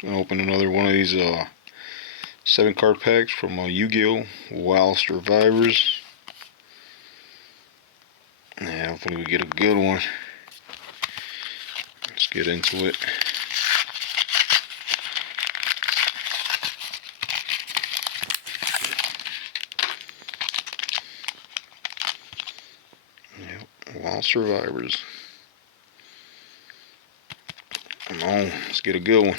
Gonna open another one of these 7-card packs from Yu-Gi-Oh! Wild Survivors. Yeah, hopefully we get a good one. Let's get into it. Yep, Wild Survivors. Come on, let's get a good one.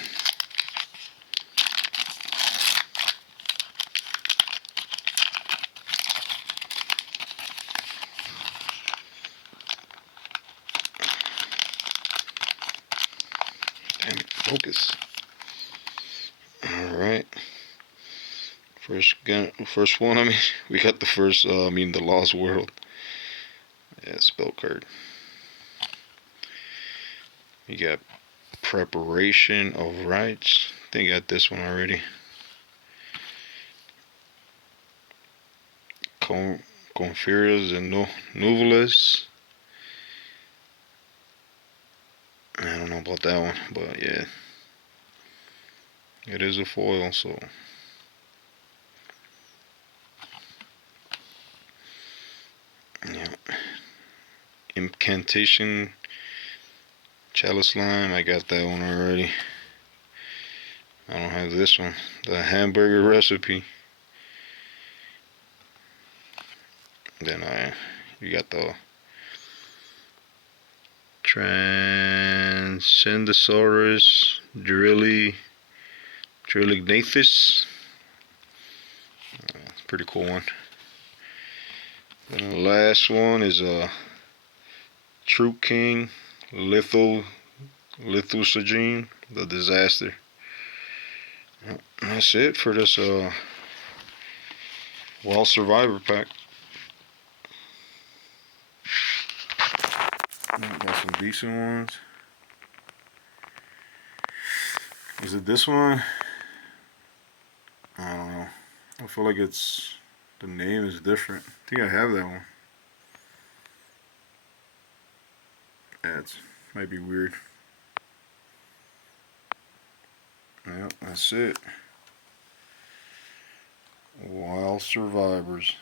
Damn it, focus. Alright. First one, we got the first, the Lost World. Yeah, spell card. You got Preparation of Rites. I think I got this one already. Conferas and Nuveles. I don't know about that one, but yeah. It is a foil, so. Yeah. Incantation. Chalice Lime. I got that one already. I don't have this one. The Hamburger Recipe. Then you got the Transcendosaurus Drillignathus. Pretty cool one. And the last one is a Troop King Lithosagene, the Disaster. That's it for this Wild Survivor pack. Got some decent ones. Is it this one? I don't know. I feel like the name is different. I think I have that one. Yeah, it might be weird. Yep, that's it. Wild Survivors.